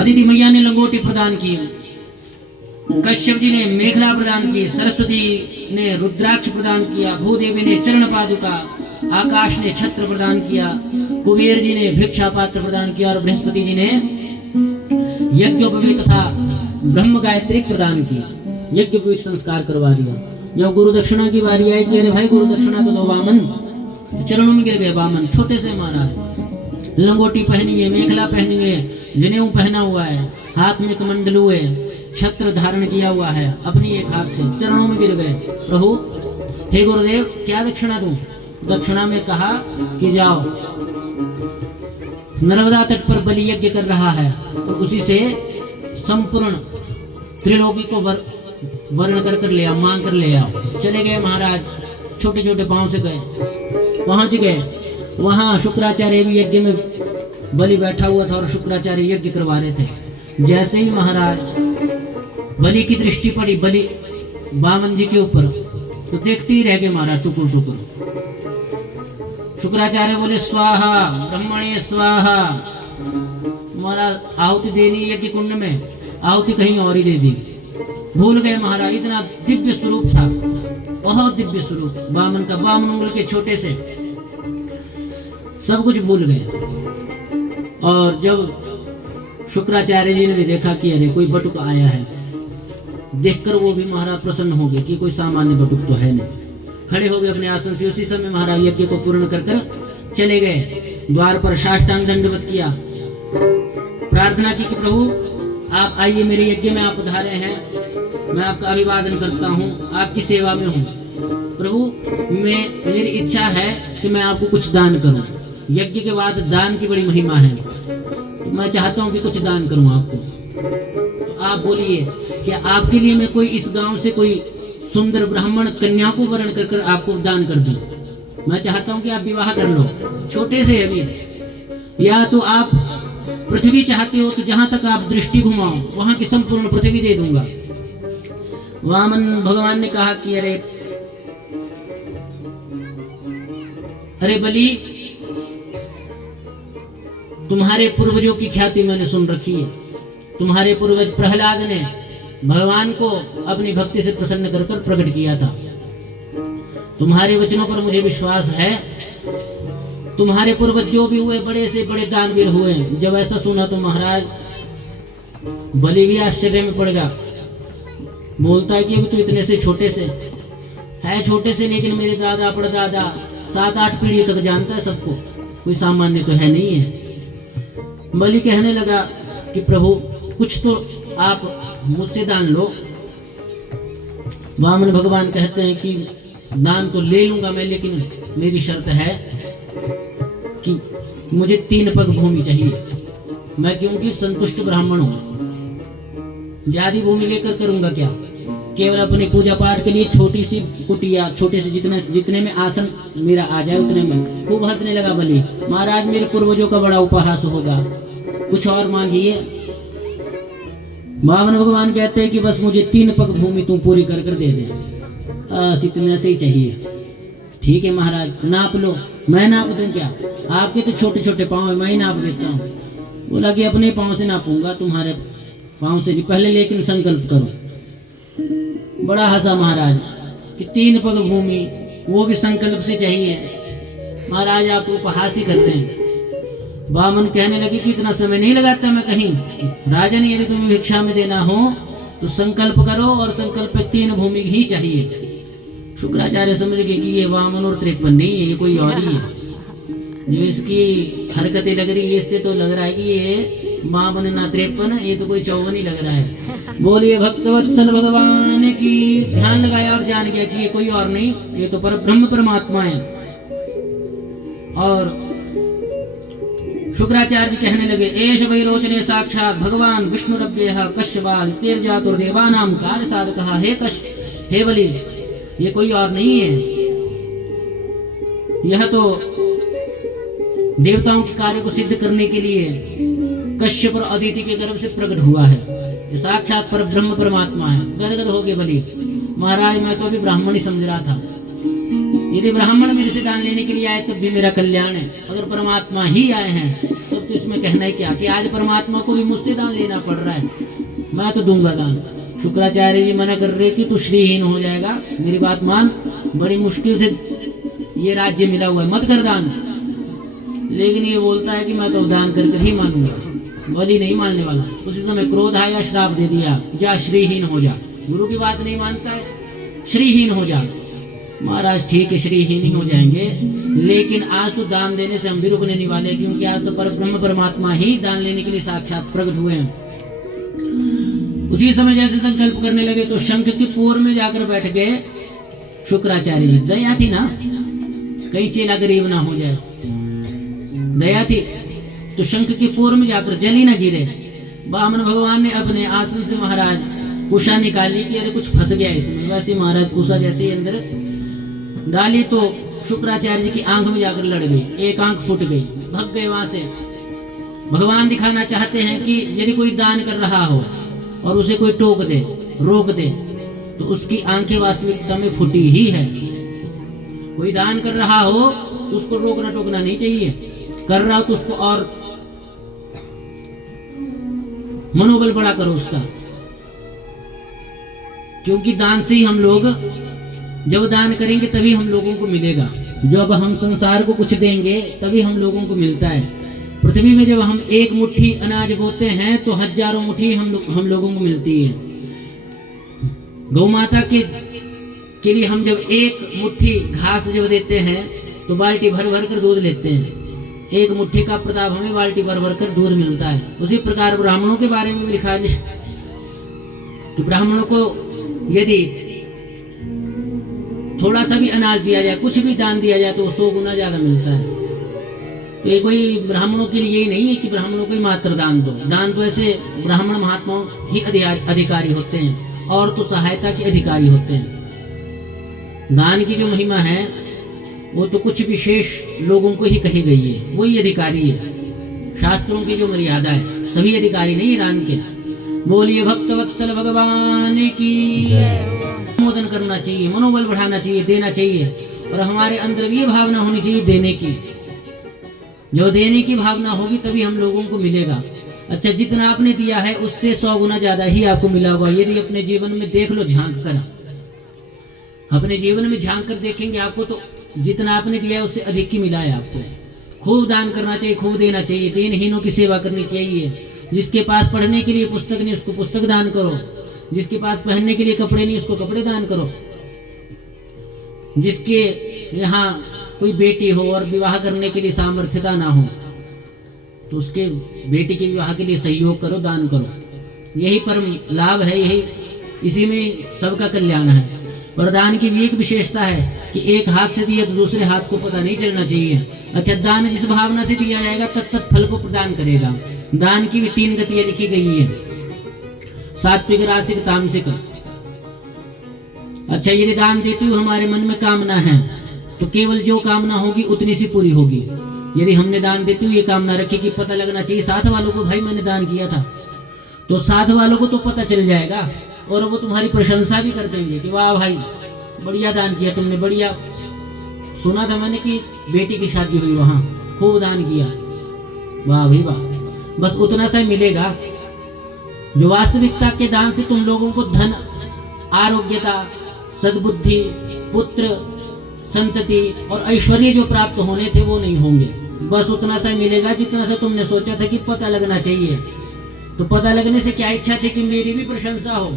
अदिति मैया ने लंगोटी प्रदान की, कश्यप जी ने मेखला प्रदान की, सरस्वती ने रुद्राक्ष प्रदान किया, भूदेवी ने चरण पादुका, आकाश ने छत्र प्रदान किया, कुबेर जी ने भिक्षा पात्र प्रदान किया और बृहस्पति जी ने यज्ञोपवीत तथा ब्रह्म गायत्री प्रदान की। यज्ञोपवीत संस्कार करवा दिया। जब गुरु दक्षिणा की बारी आई कि अरे भाई गुरु दक्षिणा तो दो, वामन चरणों में गिर गए। वामन छोटे से महाराज, लंगोटी पहनी है, मेखला पहनी है, जनेऊ पहना हुआ है, हाथ में कमंडलू है, छत्र धारण किया हुआ है, अपनी एक हाथ से चरणों में गिर गए। प्रभु हे गुरुदेव क्या दक्षिणा दूं? दक्षिणा में कहा कि जाओ, नर्मदा तट पर बलि यज्ञ कर रहा है और उसी से संपूर्ण त्रिलोकी को वर्ण कर ले आओ, मांग कर ले आओ। चले गए महाराज, छोटे छोटे पांव से गए, पहुंच गए। वहां शुक्राचार्य भी यज्ञ में बलि बैठा हुआ था और शुक्राचार्य यज्ञ करवा रहे थे। जैसे ही महाराज बलि की दृष्टि पड़ी बलि वामन जी के ऊपर, तो देखते ही रह गए महाराज टुकुर टुकुर। शुक्राचार्य बोले स्वाहा ब्रह्मणे स्वाहा। महाराज आहुति देनी यज्ञ कुंड में, आहुति कहीं और ही दे दी। भूल गए महाराज, इतना दिव्य स्वरूप था, बहुत दिव्य स्वरूप वामन का। वामन उंगल के छोटे से सब कुछ भूल गए। और जब शुक्राचार्य जी ने भी देखा कि अरे कोई बटुक आया है, देखकर वो भी महाराज प्रसन्न हो गए कि कोई सामान्य बटुक तो है नहीं। खड़े हो गए अपने आसन से। उसी समय महाराज यज्ञ को पूर्ण कर चले गए। द्वार पर साष्टांग दंडवत किया, प्रार्थना की कि प्रभु आप आइए, मेरे यज्ञ में आप पधारे हैं, मैं आपका अभिवादन करता हूँ, आपकी सेवा में हूँ। प्रभु मेरी इच्छा है कि मैं आपको कुछ दान करूँ। यज्ञ के बाद दान की बड़ी महिमा है, तो मैं चाहता हूँ कि कुछ दान करूँ आपको। तो आप बोलिए कि आपके लिए मैं कोई इस गांव से कोई सुंदर ब्राह्मण कन्या को वर्ण कर आपको दान कर दूं। मैं चाहता हूं कि आप विवाह कर लो, छोटे से अभी। या तो आप पृथ्वी चाहते हो तो जहां तक आप दृष्टि घुमाओ वहां की संपूर्ण पृथ्वी दे दूंगा। वामन भगवान ने कहा कि अरे बलि, तुम्हारे पूर्वजों की ख्याति मैंने सुन रखी है। तुम्हारे पूर्वज प्रहलाद ने भगवान को अपनी भक्ति से प्रसन्न कर प्रकट किया था। तुम्हारे वचनों पर मुझे विश्वास है। तुम्हारे पूर्वज जो भी हुए बड़े से बड़े दानवीर हुए। जब ऐसा सुना तो महाराज बलि भी आश्चर्य में पड़ गया। बोलता है कि अभी तो इतने से छोटे से है, छोटे से, लेकिन मेरे दादा परदादा 7-8 पीढ़ी तक जानता है सबको, कोई सामान्य तो है नहीं है। बलि कहने लगा कि प्रभु कुछ तो आप मुझसे दान लो। वामन भगवान कहते हैं कि दान तो ले लूंगा मैं, लेकिन मेरी शर्त है कि मुझे 3 पग भूमि चाहिए। मैं क्योंकि संतुष्ट ब्राह्मण हूं, ज्यादा भूमि लेकर करूंगा क्या? केवल अपनी पूजा पाठ के लिए छोटी सी कुटिया, छोटे से जितने में आसन मेरा आ जाए उतने में। खूब हंसने लगा बलि। महाराज मेरे पूर्वजों का बड़ा उपहास होगा, कुछ और मांगिए। वामन भगवान कहते हैं कि बस मुझे 3 पग भूमि तुम पूरी कर दे दे, इतने से ही चाहिए। ठीक है महाराज, नाप लो। मैं नाप दूं क्या? आपके तो छोटे छोटे पाँव है, मैं ही नाप देता हूँ। बोला कि अपने पाँव से नापूंगा, तुम्हारे पाँव से नहीं, पहले लेकिन संकल्प करो। बड़ा हंसा महाराज कि 3 पग भूमि, वो भी संकल्प से चाहिए। महाराज आप उपहास ही करते हैं। वामन कहने लगे कि इतना समय नहीं लगाता मैं कहीं। राजन यदि तुम्हें भिक्षा में देना हो तो संकल्प करो, और संकल्प पे 3 भूमि ही चाहिए। शुक्राचार्य समझ गए कि ये वामन और 53 नहीं है, ये कोई और ही है। जो इसकी हरकतें लग रही है, इससे तो लग रहा है कि ये वामन ना 53, ये तो कोई 54 ही लग रहा है। बोलिए भक्तवत्सल भगवान की। ध्यान लगाया और जान गया कि ये कोई और नहीं, ये तो ब्रह्म परमात्मा है। और शुक्राचार्य कहने लगे एष वैरोचने साक्षात भगवान विष्णुरव्ययः कश्यपाल तेर्जातुर्देवानां कार्य साधकः। हे बलि, ये कोई और नहीं है, यह तो देवताओं के कार्य को सिद्ध करने के लिए कश्यप और अदिति के गर्भ से प्रकट हुआ है। ये साक्षात पर ब्रह्म परमात्मा है। गदगद हो गए बलि। महाराज मैं तो अभी ब्राह्मण ही समझ रहा था, यदि ब्राह्मण मेरे से दान लेने के लिए आए तब भी मेरा कल्याण है, अगर परमात्मा ही आए हैं तब तो इसमें कहना है क्या कि आज परमात्मा को भी मुझसे दान लेना पड़ रहा है, मैं तो दूंगा दान। शुक्राचार्य जी मना कर रहे कि तू श्रीहीन हो जाएगा, मेरी बात मान, बड़ी मुश्किल से ये राज्य मिला हुआ है, मत कर दान। लेकिन ये बोलता है कि मैं तो दान कर कर ही मानूंगा, बलि नहीं मानने वाला। उसी समय क्रोध आया, श्राप दे दिया, जा श्रीहीन हो जा। गुरु की बात नहीं मानता है, श्रीहीन हो जा। महाराज ठीक है, श्रीहीन ही हो जाएंगे, लेकिन आज तो दान देने से हम भी रुकने नहीं वाले, क्योंकि आज तो परब्रह्म परमात्मा ही दान लेने के लिए साक्षात प्रकट हुए हैं। उसी समय जैसे संकल्प करने लगे तो शंख की पोर में जाकर बैठ गए शुक्राचार्य जी। दया थी ना, कहीं चेला गरीब ना हो जाए, दया थी तो शंख की पोर में जाकर जल ही ना गिरे। वामन भगवान ने अपने आसन से महाराज कुशा निकाली कि अरे कुछ फंस गया इसमें। वैसे महाराज कुशा जैसे ही अंदर डाली तो शुक्राचार्य जी की आंख में जाकर लड़ गई, एक आंख फूट गई, भग गए वहां से। भगवान दिखाना चाहते हैं कि यदि कोई दान कर रहा हो और उसे कोई टोक दे, रोक दे, तो उसकी आंखें वास्तविकता में फूटी ही है। कोई दान कर रहा हो तो उसको रोकना टोकना नहीं चाहिए, कर रहा हो तो उसको और मनोबल बड़ा करो उसका, क्योंकि दान से ही हम लोग, जब दान करेंगे तभी हम लोगों को मिलेगा। जब हम संसार को कुछ देंगे तभी हम लोगों को मिलता है। पृथ्वी में जब हम एक मुट्ठी अनाज बोते हैं तो हजारों मुट्ठी हम लोगों को मिलती है। गौ माता के लिए हम जब एक मुट्ठी घास जब देते हैं तो बाल्टी भर भर कर दूध लेते हैं। एक मुट्ठी का प्रताप हमें बाल्टी भर भर कर दूध मिलता है। उसी प्रकार ब्राह्मणों के बारे में भी लिखा है कि ब्राह्मणों को यदि थोड़ा सा भी अनाज दिया जाए, कुछ भी दान दिया जाए, तो 100 गुना ज्यादा मिलता है। तो ये कोई ब्राह्मणों के लिए यही नहीं है कि ब्राह्मणों को ही मात्र दान दो। दान तो ऐसे ब्राह्मण महात्माओं ही अधिकारी होते हैं, और तो सहायता के अधिकारी होते हैं। दान की जो महिमा है वो तो कुछ विशेष लोगों को ही कही गई है, वही अधिकारी है। शास्त्रों की जो मर्यादा है, सभी अधिकारी नहीं है दान के। बोलिए भक्त वत्सल भगवान की। अनुमोदन करना चाहिए, मनोबल बढ़ाना चाहिए, देना चाहिए, और हमारे अंदर भी ये भावना होनी चाहिए देने की। जो देने की भावना होगी तभी हम लोगों को मिलेगा। अच्छा, जितना आपने दिया है उससे 100 गुना ज्यादा ही आपको मिला होगा। यदि अपने जीवन में देख लो, झांक कर, अपने जीवन में झांक कर देखेंगे, आपको तो जितना आपने दिया है उससे अधिक ही मिला है आपको। खूब दान करना चाहिए, खूब देना चाहिए, दीनहीनों की सेवा करनी चाहिए। जिसके पास पढ़ने के लिए पुस्तक नहीं उसको पुस्तक दान करो, जिसके पास पहनने के लिए कपड़े नहीं उसको कपड़े दान करो। जिसके यहाँ कोई बेटी हो और विवाह करने के लिए सामर्थ्यता ना हो तो उसके बेटी के विवाह के लिए सहयोग करो, दान करो। यही परम लाभ है, यही इसी में सबका कल्याण है। और दान की भी एक विशेषता है कि एक हाथ से दिया तो दूसरे हाथ को पता नहीं चलना चाहिए। अच्छा, दान जिस भावना से दिया जाएगा तत्त फल को प्रदान करेगा। दान की भी 3 गतियां लिखी गई है, सात्विक, रासिक, तामसिक। अच्छा, यदि दान देते हुए हमारे मन में कामना है तो केवल जो कामना होगी उतनी सी पूरी होगी। यदि हमने दान देते हुए ये कामना रखी कि पता लगना चाहिए साथ वालों को, भाई मैंने दान किया था, तो साथ वालों को तो पता चल जाएगा और वो तुम्हारी प्रशंसा भी कर देंगे कि वाह भाई बढ़िया दान किया तुमने, बढ़िया। सुना था मैंने कि बेटी की शादी हुई वहां, खूब दान किया, वाह भाई वाह। बस उतना सा मिलेगा। जो वास्तविकता के दान से तुम लोगों को धन, आरोग्यता, सद्बुद्धि, पुत्र, संतति और ऐश्वर्य जो प्राप्त होने थे वो नहीं होंगे। बस उतना सा मिलेगा जितना सा तुमने सोचा था कि पता लगना चाहिए। तो पता लगने से क्या इच्छा थी कि मेरी भी प्रशंसा हो,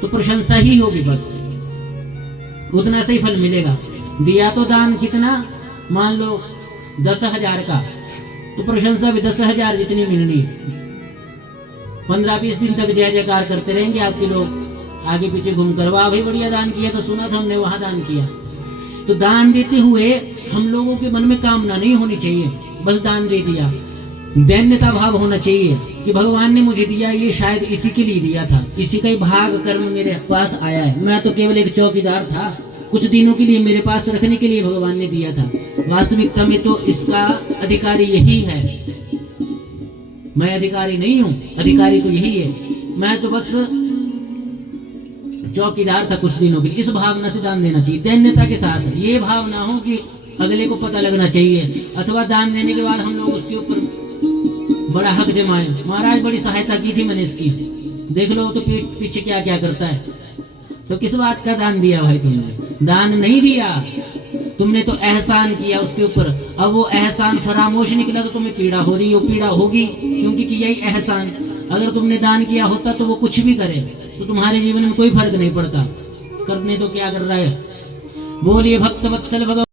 तो प्रशंसा ही होगी, बस उतना से ही फल मिलेगा। दिया तो दान कितना, मान लो 10,000 का, तो प्रशंसा भी 10,000 जितनी मिलनी है। 15-20 दिन तक जय जयकार करते रहेंगे आपके लोग, आगे पीछे घूमकर, वाह भाई बढ़िया दान किया, तो सुना था हमने वहां दान किया। तो दान देते हुए हम लोगों के मन में कामना नहीं होनी चाहिए, बस दान दे दिया। दैन्यता भाव होना चाहिए कि भगवान ने मुझे दिया, ये शायद इसी के लिए दिया था, इसी का ही भाग कर्म मेरे पास आया है। मैं तो केवल एक चौकीदार था, कुछ दिनों के लिए मेरे पास रखने के लिए भगवान ने दिया था। वास्तविकता में तो इसका अधिकारी यही है, मैं अधिकारी नहीं हूँ, अधिकारी तो यही है। मैं तो बस चौकीदार था कुछ दिनों के लिए। इस भावना से दान देना चाहिए, दैन्यता के साथ। ये भावना हो कि अगले को पता लगना चाहिए, अथवा दान देने के बाद हम लोग उसके ऊपर बड़ा हक जमाए। महाराज बड़ी सहायता की थी मैंने इसकी, देख लो तो पीठ पीछे क्या क्या करता है। तो किस बात का दान दिया भाई तुमने? दान नहीं दिया, तुमने तो एहसान किया उसके ऊपर। अब वो एहसान फरामोश निकला तो तुम्हें पीड़ा हो रही, वो पीड़ा होगी क्योंकि कि यही एहसान। अगर तुमने दान किया होता तो वो कुछ भी करे तो तुम्हारे जीवन में कोई फर्क नहीं पड़ता। करने तो क्या कर रहा है। बोलिए भक्त वत्सल भगवान